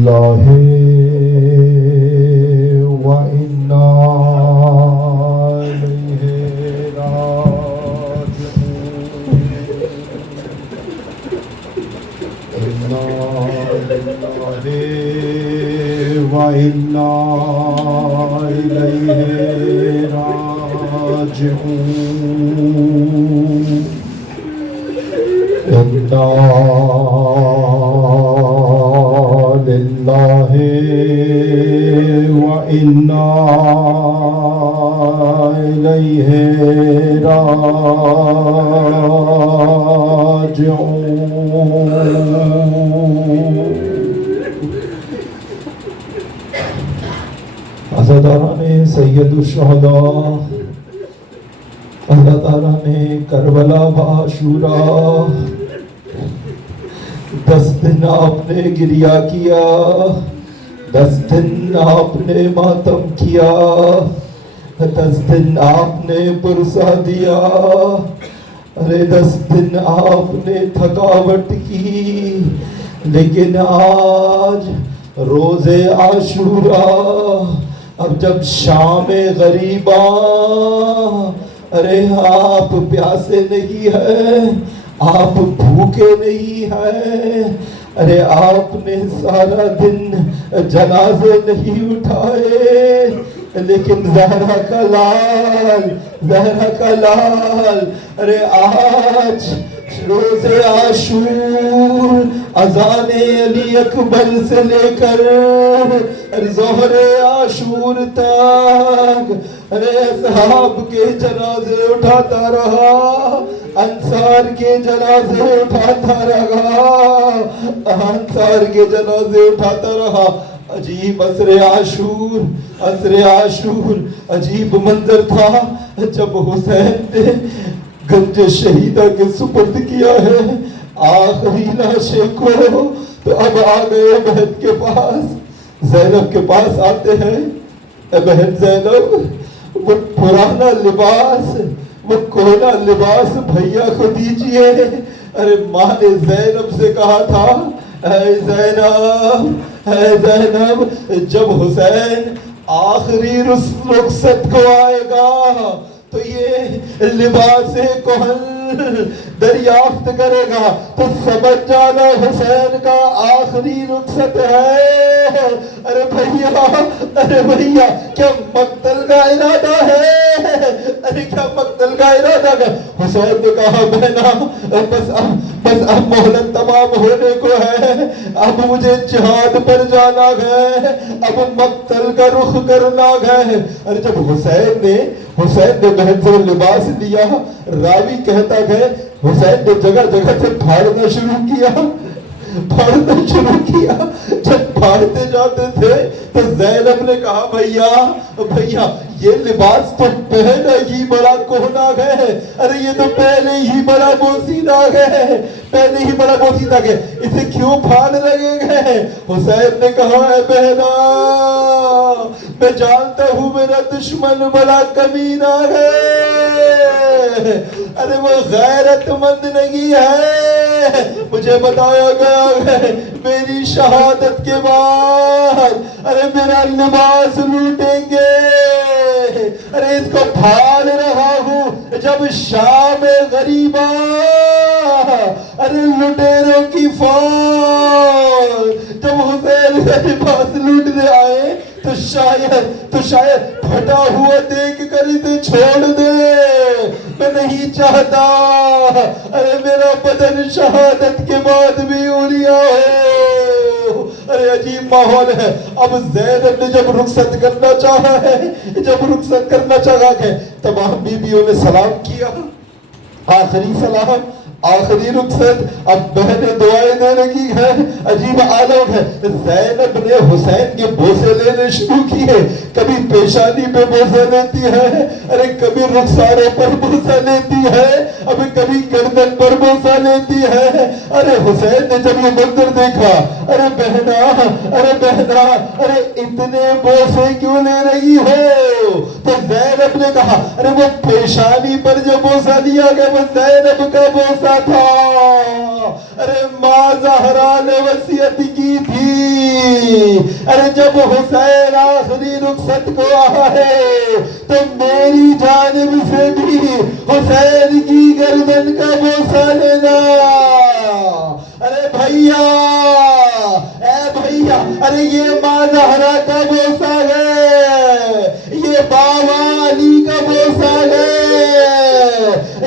للہ وإنا إليه راجعون إنا للہ وإنا إليه راجعون إنا للہ وإنا إليه راجعون عزاداران سید الشہداء، اللہ تعالیٰ نے کربلا و عاشورہ 10 دن آپ نے گریہ کیا، 10 دن آپ نے ماتم کیا، 10 دن آپ نے پرسہ دیا، ارے 10 دن آپ نے تھکاوٹ کی، لیکن آج روز عاشورہ، اب جب شام غریباں، ارے آپ پیاسے نہیں ہیں، آپ بھوکے نہیں ہیں، ارے آپ نے سارا دن جنازے نہیں اٹھائے، لیکن زہرا کا لال، ارے آج روز عاشور اذان علی اکبر سے لے کر ظہر عاشور تک، ارے اصحاب کے جنازے اٹھاتا رہا، انصار کے جنازے اٹھاتا رہا، عجیب عصر عاشور عجیب منظر تھا جب حسین نے گنج شہیدہ کے سپرد کیا ہے آخری لاشیں کو، تو اب آ گئے بہن کے پاس، زینب کے پاس آتے ہیں، اے بہن زینب، وہ پرانا لباس، وہ کونا لباس بھیا کو دیجئے۔ ارے ماں نے زینب سے کہا تھا، اے زینب جب حسین آخری رخصت کو آئے گا تو یہ لباس کہن دریافت کرے گا، تو سمجھ جانا حسین کا آخری رخصت ہے۔ ارے بھیا کیا مقتل کا ارادہ ہے؟ حسین نے کہا بہنا بس اب مہلت تمام ہونے کو ہے، اب مجھے جہاد پر جانا ہے، اب مقتل کا رخ کرنا ہے۔ ارے جب حسین نے بہن سے لباس لیا، راوی کہتا ہے حسین نے جگہ جگہ سے پھاڑنا شروع کیا، جب پھاڑتے جاتے تھے تو زینب نے کہا بھیا یہ لباس تو پہلے ہی بڑا کوہنا ہے، ارے یہ تو پہلے ہی بڑا بوسیدہ ہے، اسے کیوں پھاڑ لگے گئے؟ حسین نے کہا اے بہنا میں جانتا ہوں میرا دشمن بڑا کمینہ ہے، ارے وہ غیرت مند نہیں ہے، مجھے بتایا گیا ہے میری شہادت کے بعد ارے میرا لباس لوٹیں گے، ارے اس کو پھاڑ رہا ہوں جب شام غریبا، ارے لٹیروں کی فوج جب حسین کا لباس لوٹنے آئے تو شاید پھٹا ہوا دیکھ کر اسے چھوڑ دے، میں نہیں چاہتا ارے میرا بدن شہادت کے بعد بھی اڑیا ہو۔ ارے عجیب ماحول ہے۔ اب زینب نے جب رخصت کرنا چاہا ہے تمام بیویوں نے سلام کیا، آخری سلام، آخری رخصت، اب بہنیں دعائیں دینے کی ہے۔ عجیب عالم ہے، زینب نے حسین کے بوسے لینے شروع کیے، کبھی پیشانی پہ بوسہ لیتی ہے، ارے کبھی رخسارے پر بوسہ لیتی ہے، ابھی کبھی گردن پر بوسہ لیتی ہے۔ ارے حسین نے جب یہ منظر دیکھا، ارے بہنا ارے اتنے بوسے کیوں لے رہی ہو؟ تو زینب نے کہا ارے وہ پیشانی پر جو بوسہ دیا گیا وہ زینب کا بوسہ تھا، ارے ماں زہرا نے وصیت کی تھی، ارے جب حسین آخری رخصت کو آئے تو میری جانب سے بھی حسین کی گردن کا بوسہ لینا۔ ارے بھیا، اے بھیا، ارے یہ ماں زہرا کا بوسہ ہے، یہ بابا علی کا بوسہ ہے،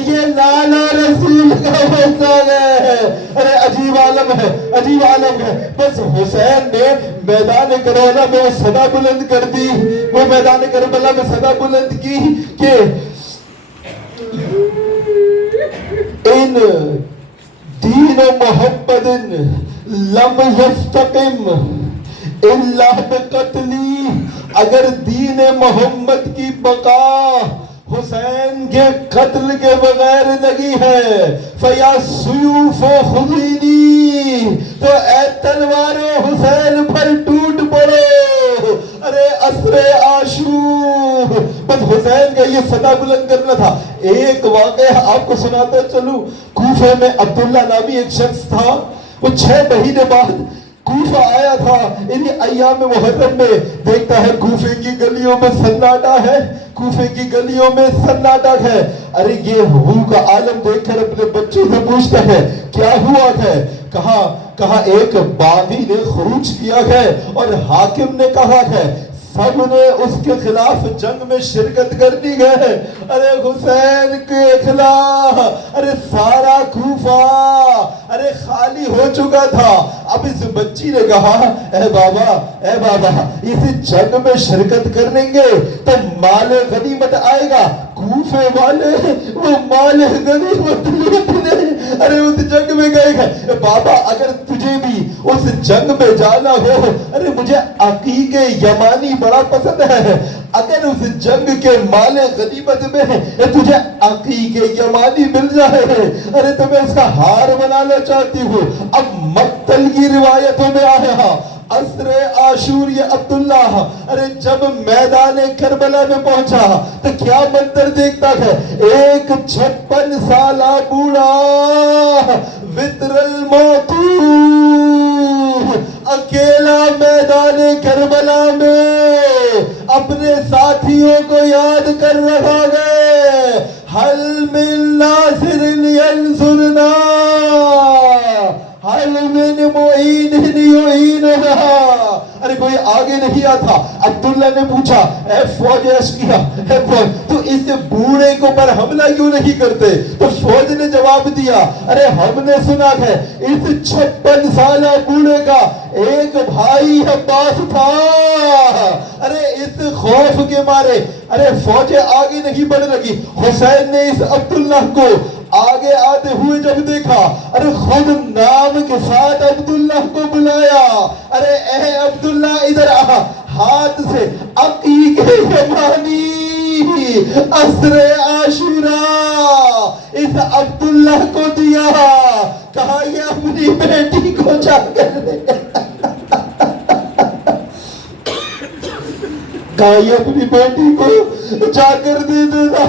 یہ لالا رسول کا بوسہ ہے۔ ارے عجیب عالم ہے، عجیب عالم ہے۔ بس حسین نے میدان کربلا میں وہ صدا بلند کر دی، وہ میدان کربلا میں صدا بلند کی کہ ان دین محمد لم یستقم الا بقتلی، اگر دین محمد کی بقا حسین کے قتل کے بغیر لگی ہے، فیا سیوف خذینی، تو اے تلواروں حسین پر ٹوٹ پڑو۔ ارے عصر عاشور، بس حسین کا یہ صدا بلند کرنا تھا۔ ایک واقعہ آپ کو سناتا چلوں، کوفے میں عبداللہ نامی ایک شخص تھا، وہ 6 مہینے بعد کوفہ آیا تھا۔ انہی ایام محرم میں دیکھتا ہے کوفے کی گلیوں میں سناٹا ہے، کوفے کی گلیوں میں سناٹا ہے۔ ارے یہ ہو کا عالم دیکھ کر اپنے بچوں سے پوچھتا ہے کیا ہوا ہے؟ کہا ایک باغی نے خروج کیا ہے اور حاکم نے کہا ہے سب نے اس کے خلاف جنگ میں شرکت کرنی ہے۔ ارے حسین کے خلاف ارے سارا کوفہ ارے خالی ہو چکا تھا۔ اب اس بچی نے کہا اے بابا اس جنگ میں شرکت کریں گے تو مال غنیمت آئے گا، کوفے والے وہ مال غنیمت لوٹنے ارے اس جنگ میں گئے گا۔ بابا اگر تجھے بھی اس جنگ میں جانا ہو، ارے مجھے عقیق یمانی بڑا پسند ہے، اگر اس جنگ کے مال غنیمت میں تجھے عقیق یمانی مل جائے، ارے تو میں اس کا ہار بنانا چاہتی ہوں۔ اب مقتل کی روایتوں میں آیا عصر عاشور یہ عبداللہ ارے جب میدان کربلا میں پہنچا تو کیا منظر دیکھتا ہے، ایک 56 سالہ بوڑھا وطر الموت اکیلا میدان کربلا میں اپنے ساتھیوں کو یاد کر رہا ہے، حل من ناصر ینصرنا، حل من معین یعیننا۔ ارے کوئی آگے نہیں آتا۔ عبداللہ نے پوچھا اے فوج اشکیا، اے فوج تو اس بوڑھے کو پر حملہ کیوں نہیں کرتے؟ تو فوج نے جواب دیا ارے ہم نے سنا ہے اس 56 سالہ بوڑھے کا ایک بھائی عباس تھا، ارے اس خوف کے مارے ارے فوجیں آگے نہیں بڑھ لگی۔ حسین نے اس عبداللہ کو آگے آتے ہوئے جب دیکھا، ارے خود نام کے ساتھ عبداللہ کو بلایا، ارے اے عبداللہ ادھر آ، ہاتھ سے عقیق یمانی عصر عاشورہ اس عبداللہ کو دیا، کہا یہ اپنی بیٹی کو جا کر دے، کہا یہ اپنی بیٹی کو جا کر دے دینا۔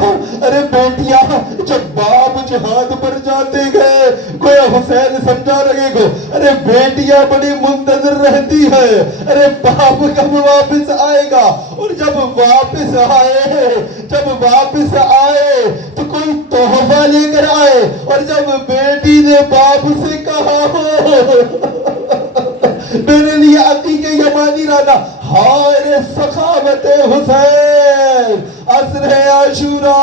ارے بیٹیاں جب باپ جہاد پر جاتے گئے کوئی حسین سمجھا رہے گو، ارے بیٹیاں بڑی منتظر رہتی ہے ارے باپ کب واپس آئے گا، اور جب واپس آئے تو کوئی تحفہ لے کر آئے، اور جب بیٹی نے باپ سے کہا میرے لیے عقیق یمانی لانا، ہائے سخاوت حسین عصر عاشورہ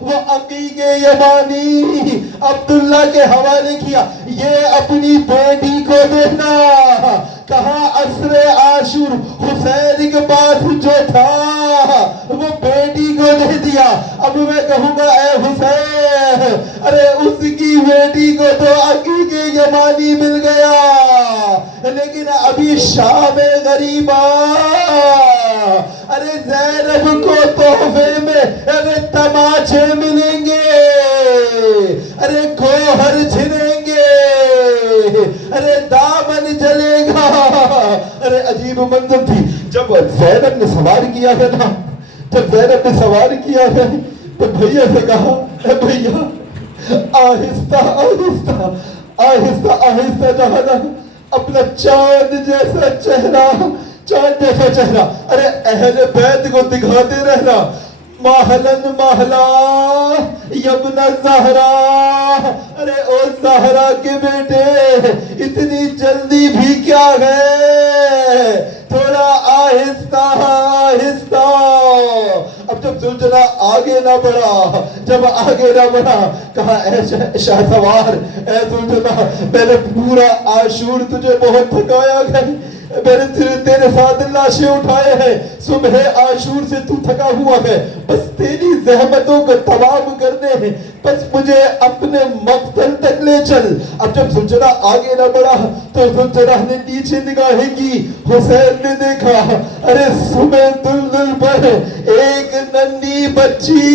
وہ عقیق یمانی عبداللہ کے حوالے کیا، یہ اپنی بیٹی کو دینا، کہا عصر عاشور حسین کے پاس جو تھا وہ بیٹی کو دے دیا۔ اب میں کہوں گا اے حسین ارے اس کی بیٹی کو تو عقیق یمانی مل گیا، لیکن ابھی شام غریبہ ارے زینب کو تحفے میں ارے تماچے ملیں گے، ارے گوہر چھنیں گے، ارے دامن جلے گا۔ ارے عجیب منظر تھی جب زینب نے سوار کیا ہے نا، جب زینب نے سوار کیا ہے تو بھیا سے کہا اے بھیا آہستہ آہستہ آہستہ آہستہ جہنم اپنا چاند جیسا چہرہ، چاند جیسا چہرہ ارے اہل بیت کو دکھاتے رہنا، مہلن مہلا یبن زہرا، ارے او زہرا کے بیٹے اتنی جلدی بھی کیا ہے، تھوڑا آہستہ آہستہ۔ اب جب زلجھنا آگے نہ بڑھا، جب آگے نہ بڑھا، کہا اے شاہ سوار، اے زلجھنا، میں نے پورا عاشور تجھے بہت تھکایا گیا، میں نے تیرے ساتھ لاشیں اٹھائے ہیں، صبح عاشور سے تو تھکا ہوا ہے، بس تیری زحمتوں کو تمام کرنے ہیں، بس مجھے اپنے مقتل تک لے چل۔ اب جب زلجھنا آگے نہ بڑھا تو زلجھنا نے نیچے نگاہیں کی، حسین نے دیکھا، ارے صبح دلدل پر ایک ننھی بچی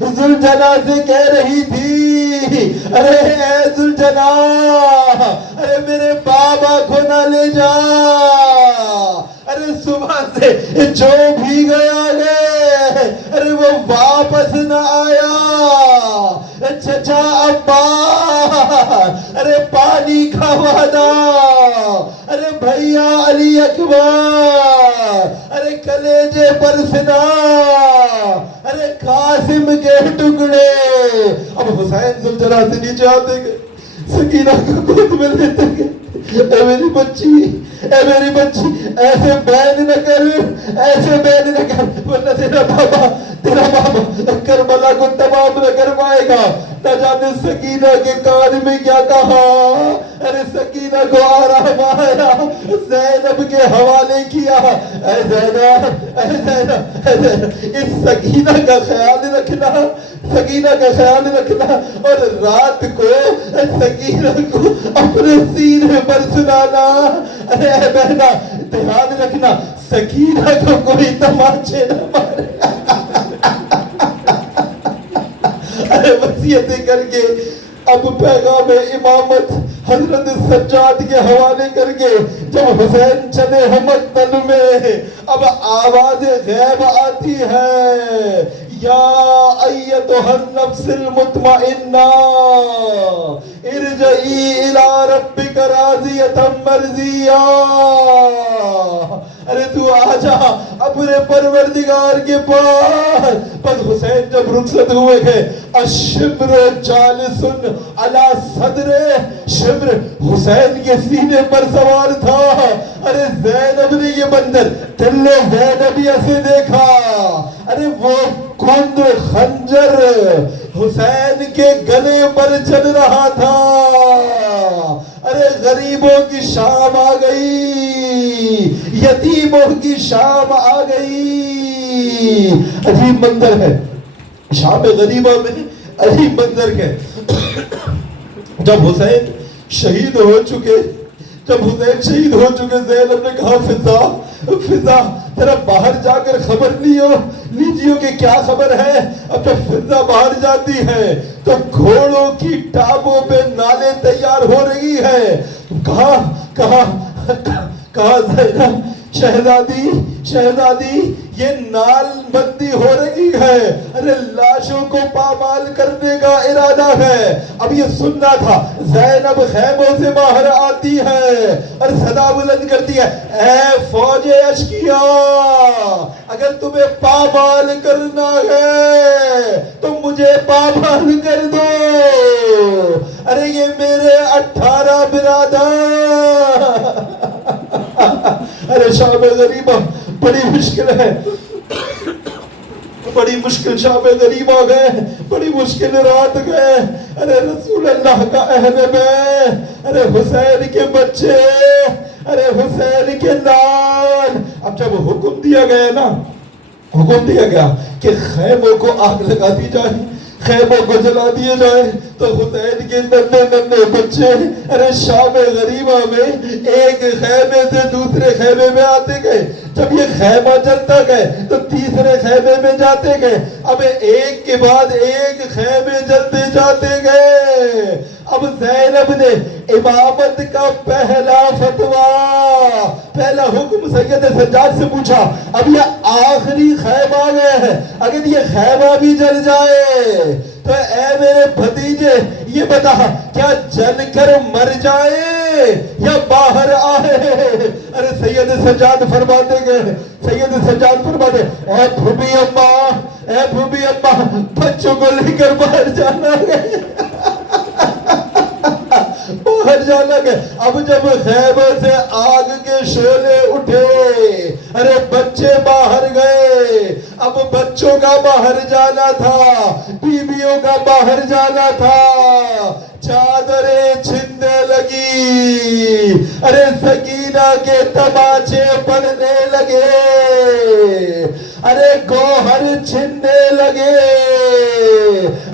زلجھنا سے کہہ رہی تھی، ارے اے زلجھنا، ارے میرے بابا کو نہ لے جا، ارے صبح سے جو بھی گیا ہے ارے وہ واپس نہ آیا، چچا ابا، ارے پانی کا وعدہ، ارے بھیا علی اکبر، ارے کلیجے پر سنا، ارے قاسم کے ٹکڑے۔ اب حسین زلجھنا سے نیچے آتے گئے، سکینہ کو گود میں لیتے گئے، اے میری بچی، اے میری بچی، ایسے بین نہ کر، ایسے بین نہ کر، ورنہ تیرا بابا کربلا کو تمام نہ کر پائے گا۔ نہ جانے سکینہ کے کان میں کیا کہا، ارے سکینہ کو آرام آیا، زینب کے حوالے کیا، اے زینب، اے زینب، اے زینب، اس سکینہ کا خیال رکھنا، سکینہ کا خیال رکھنا، اور رات کو سکینہ کو اپنے سینے پر سنانا۔ ارے اے بہنا دھیان رکھنا، سکینہ کو کوئی تماچے نہ مارے۔ ارے وصیتیں کر کے اب پیغام امامت حضرت سجاد کے حوالے کر کے جب حسین چلے ہیں مقتل میں، اب آواز غیب آتی ہے، یا ایتھا النفس المطمئنہ ارجعی الی ربک راضیۃ مرضیہ، ارے تو آجا اپنے پروردگار کے پاس۔ بس حسین جب رخصت ہوئے ہیں، الشبر جالس علی صدر، شبر حسین کے سینے پر سوار تھا۔ ارے زینب نے یہ منظر دل زینبیہ سے دیکھا، ارے وہ کند خنجر حسین کے گلے پر چل رہا تھا، ارے غریبوں کی شام آ گئی، یتیموں کی شام آ گئی۔ عجیب منظر ہے شام غریبہ میں، عجیب منظر ہے۔ جب حسین شہید ہو چکے، جب حسین شہید ہو چکے، زینب نے کہا فضا، فضا ذرا باہر جا کر خبر لیجیے کہ کیا خبر ہے۔ اب جب فضا باہر جاتی ہے تو گھوڑوں کی ٹابوں پہ نالے تیار ہو رہی ہے۔ کہا زینب، شہزادی، شہزادی یہ نال بندی ہو رہی ہے، ارے لاشوں کو پامال کرنے کا ارادہ ہے۔ اب یہ سننا تھا، زینب خیموں سے باہر آتی ہے اور صدا بلند کرتی ہے، اے فوج اشقیاء، اگر تمہیں پامال کرنا ہے تو مجھے پامال کر دو۔ ارے یہ میرے 18 برادر، ارے شام غریبہ بڑی مشکل ہے، بڑی مشکل شام غریب آ گئے، بڑی مشکل رات گئے۔ ارے رسول اللہ کا اہل بیت، ارے حسین کے بچے، ارے حسین کے لال۔ اب جب حکم دیا گیا نا، حکم دیا گیا کہ خیموں کو آگ لگا دی جائے، خیموں کو جلا دیے جائے، تو حسین کے ننھے ننھے بچے ارے شام غریبہ میں ایک خیمے سے دوسرے خیمے میں آتے گئے۔ جب یہ خیمہ جلتا گئے تو تیسرے خیمے میں جاتے گئے، اب ایک کے بعد ایک خیمے جلتے جاتے گئے۔ اب زینب نے امامت کا پہلا فتویٰ، پہلا حکم سید سجاد سے پوچھا، اب یہ آخری خیمہ ہے، اگر یہ خیمہ بھی جل جائے تو اے میرے بھتیجے یہ بتا کیا جل کر مر جائے یا باہر آئے؟ ارے سید سجاد فرماتے گئے، سید سجاد فرماتے اے بھوبی اماں، اے بھوبی اماں، بچوں کو لے کر باہر جانا ہے، باہر جانا ہے۔ اب جب خیمے سے آگ کے شعلے اٹھے، ارے بچے باہر گئے، اب بچوں کا باہر جانا تھا، بیویوں کا باہر جانا تھا، چادریں چھننے لگی، ارے سکینہ کے تماچے پڑنے لگے، ارے گوہر چھننے لگے،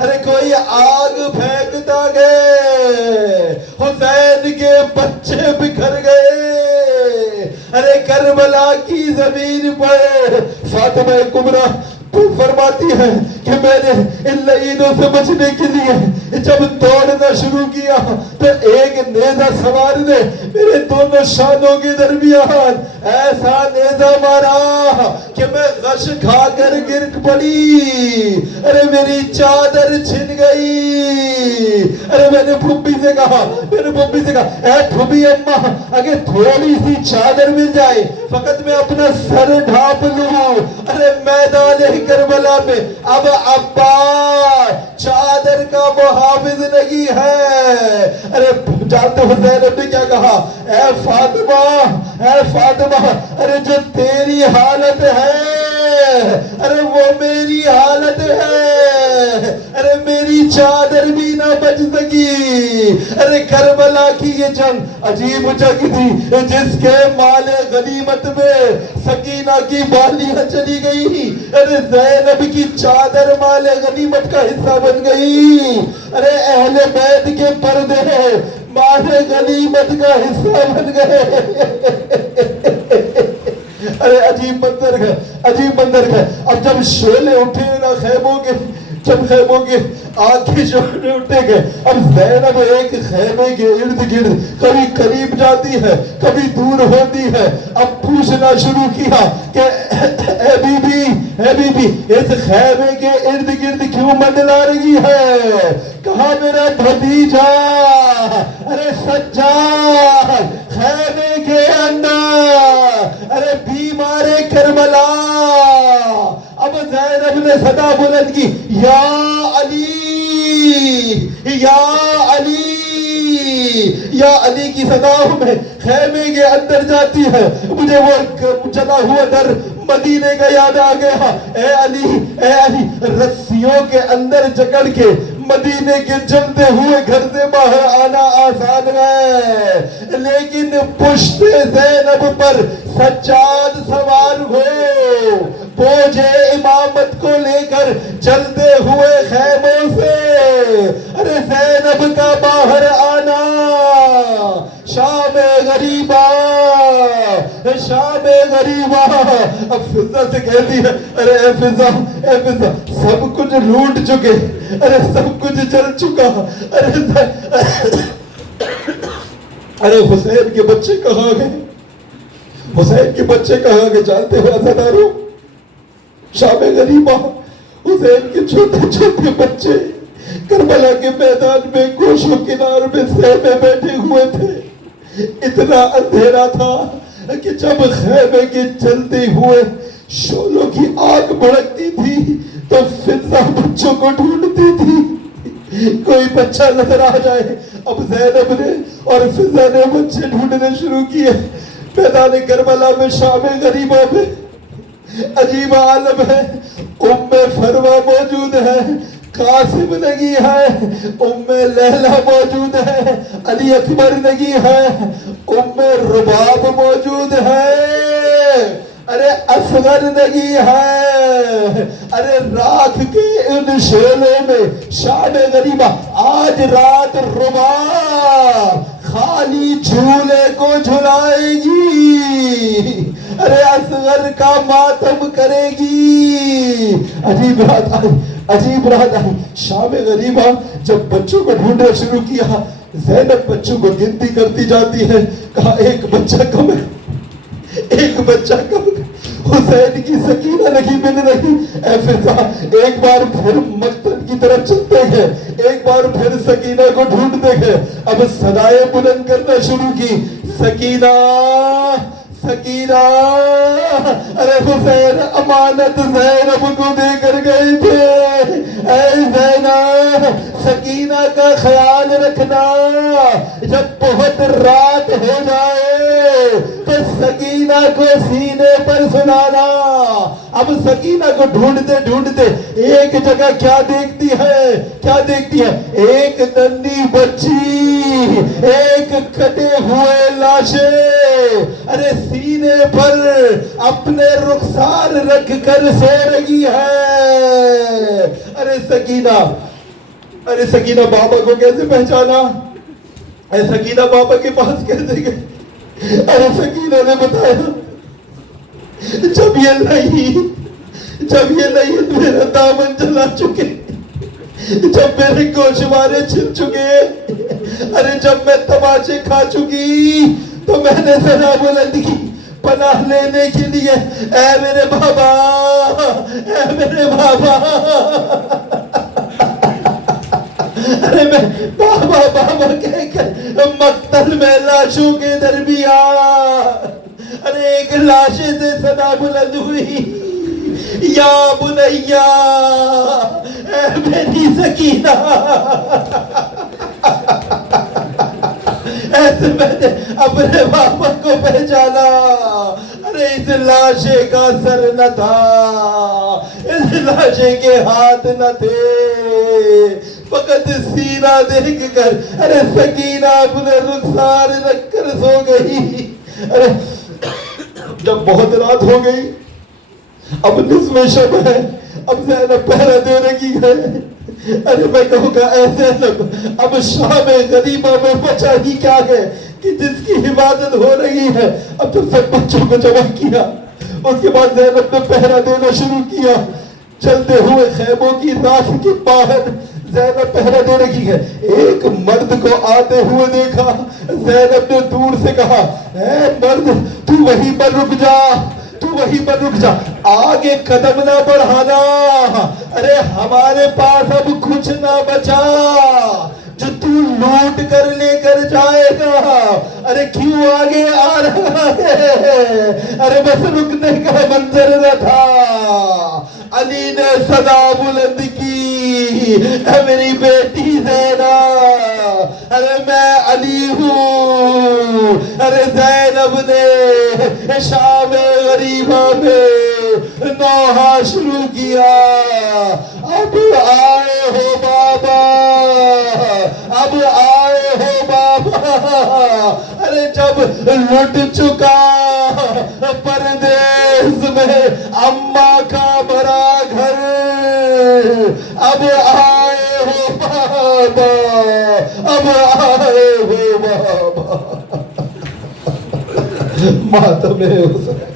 ارے کوئی آگ پھینکتا گئے، حسین کے بچے بکھر گئے، ارے کربلا کی زمین پر فاطمہ کبریٰ فرماتی ہے کہ میں نے ان لعینوں سے بچنے کے لیے جب دوڑنا شروع کیا تو ایک نیزہ سوار نے میرے دونوں شانوں کے درمیان ایسا نیزہ مارا کہ میں غش کھا کر گر پڑی، ارے میری چادر چھن گئی۔ ارے میں نے پھوپھی سے کہا، اے پھوپھی اماں، اگر تھوڑی سی چادر مل جائے، فقط میں اپنا سر ڈھانپ لوں۔ ارے میدان کربلا میں اب عباس چادر کا محافظ نہیں ہے۔ ارے جانتے ہو زینب نے کیا کہا؟ اے فاطمہ، ارے جو تیری حالت ہے، ارے وہ میری حالت ہے، ارے میری چادر بھی نہ بچ سکی۔ ارے کربلا کی یہ جنگ عجیب جنگ تھی، جس کے مال غنیمت میں سکینہ کی بالیاں چلی گئی، ارے زینب کی چادر مال غنیمت کا حصہ بن گئی، ارے اہل بیت کے پردے مال غنیمت کا حصہ بن گئے۔ ارے عجیب منظر ہے۔ اب جب شعلے اٹھے نا خیموں کے، جب خیموں کے آگ کے شعلے اٹھے گئے، اب زینب ایک خیمے کے ارد گرد کبھی قریب جاتی ہے، کبھی دور ہوتی ہے۔ اب پوچھنا شروع کیا کہ اے بی بی اس خیمے کے ارد گرد کیوں منڈلا رہی ہے؟ کہاں میرا بھتیجا؟ ارے سجاد خیمے کے اندر، ارے بیمار کربلا۔ اب زینب نے صدا بلند کی، یا علی، یا علی، یا علی کی صدا میں خیمے کے اندر جاتی ہے۔ مجھے وہ جلا ہوا در مدینے کا یاد آ گیا۔ اے علی، اے علی، رسیوں کے اندر جکڑ کے مدینے کے جلتے ہوئے گھر سے باہر آنا آسان ہے، لیکن پشت زینب پر سجاد سوار ہو، بوجھ امامت کو لے کر چلتے ہوئے خیموں سے، ارے زینب کا باہر آنا، شام غریبہ، شام غریبہ۔ اب فضہ سے کہتی ہے، ارے اے فضہ، سب کچھ لوٹ چکے، ارے سب کچھ چل چکا، ارے حسین کے بچے کہاں گئے؟ حسین کے بچے کہاں گئے؟ جانتے ہو عزادارو، شام غریبہ حسین کے چھوٹے چھوٹے بچے کربلا کے میدان میں گوش و کنار میں خیمے بیٹھے ہوئے تھے۔ اتنا اندھیرا تھا کہ جب خیمے کے جلتے ہوئے شعلوں کی آگ بھڑکتی تھی تو فضہ بچوں کو ڈھونڈتی تھی، کوئی بچہ نظر آ جائے۔ اب زینب نے اور فضہ نے بچے ڈھونڈنے شروع کیے۔ میدان کربلا میں شام غریبہ میں عجیب عالم ہے۔ ام فروا موجود ہے، قاسم نہیں ہے، ام لیلہ موجود ہے، علی اکبر نہیں ہے، ام رباب موجود ہے، ارے اصغر نہیں ہے۔ ارے راکھ کے ان شعلوں میں شام غریبہ آج رات رباب خالی جھولے کو جھلائے گی، ارے اصغر کا ماتم کرے گی۔ عجیب رات آئی۔ شام غریبہ جب بچوں کو ڈھونڈنا شروع کیا، زینب بچوں کو گنتی کرتی جاتی ہے، کہا ایک بچہ کم ہے، ایک بچہ کم ہے۔ حسین کی سکینہ نہیں مل رہی۔ اے فضا ایک بار پھر مقتل کی طرف چلتے ہیں، ایک بار پھر سکینہ کو ڈھونڈتے گئے. اب صدائیں بلند کرنا شروع کی. سکینہ سکینہ. ارے حسین امانت زینب کو دے کر گئے تھے. اے زینب سکینہ کا خیال رکھنا, جب بہت رات ہو جائے تو سکینہ کو سینے پر سلانا. اب سکینہ کو ڈھونڈتے ڈھونڈتے ایک جگہ کیا دیکھتی ہے, ایک ننھی بچی, ایک کٹے ہوئے لاشیں ارے سینے پر اپنے رخسار رکھ کر سو رہی ہے. ارے سکینہ بابا کو کیسے پہچانا؟ سکینہ بابا کے پاس کیسے گئے؟ ارے سکینہ نے بتایا جب یہ نہیں میرا دامن جلا چکے, جب میرے گوشوارے چھل چکے, ارے جب میں تماچے کھا چکی تو میں نے صدا بلند کی پناہ لینے کے لیے, اے میرے بابا, اے میرے بابا. ارے میں بابا بابا کہہ کر مقتل میں لاشوں کے درمیان ارے ایک لاش سے صدا بلند ہوئی, یا بنیا, اے میری سکینہ. ایسے میں نے اپنے بابا کو پہچانا. ارے اس لاشے کا سر نہ تھا, اس لاشے کے ہاتھ نہ تھے, فقط سینہ دیکھ کر ارے سکینہ اپنے رخسار رکھ کر سو گئی. ارے جب بہت رات ہو گئی, اب نصف شب ہے, اب زینب پہرا دے رہی ہے. ارے میں کہوں گا ایسے لوگ اب شام غریبہ میں بچا ہی کیا ہے کہ جس کی حفاظت ہو رہی ہے. اب جب سب بچوں کو جمع کیا, اس کے بعد زینب نے پہرا دینا شروع کیا. چلتے ہوئے خیموں کی راکھ کے باہر زینب پہرا دے رہی ہے. ایک مرد کو آتے ہوئے دیکھا. زینب نے دور سے کہا, اے مرد تو وہیں پر رک جا, تو وہیں پر رک جا, آگے قدم نہ بڑھانا. ارے ہمارے پاس اب کچھ نہ بچا جو تو لوٹ کر لے کر جائے گا. ارے کیوں آگے آ رہا ہے؟ ارے بس رکنے کا منظر نہ تھا. علی نے صدا بلند کی, اے میری بیٹی زینب, ارے میں علی ہوں. ارے زینب نے شام غریبہ میں نوحہ شروع کیا. اب آئے ہو بابا, اب آئے ہو بابا. ارے جب لٹ چکا پردیس میں اماں کا بڑا گھر, اب آئے ہو بابا, اب آئے ہو بابا. ماتم حسین.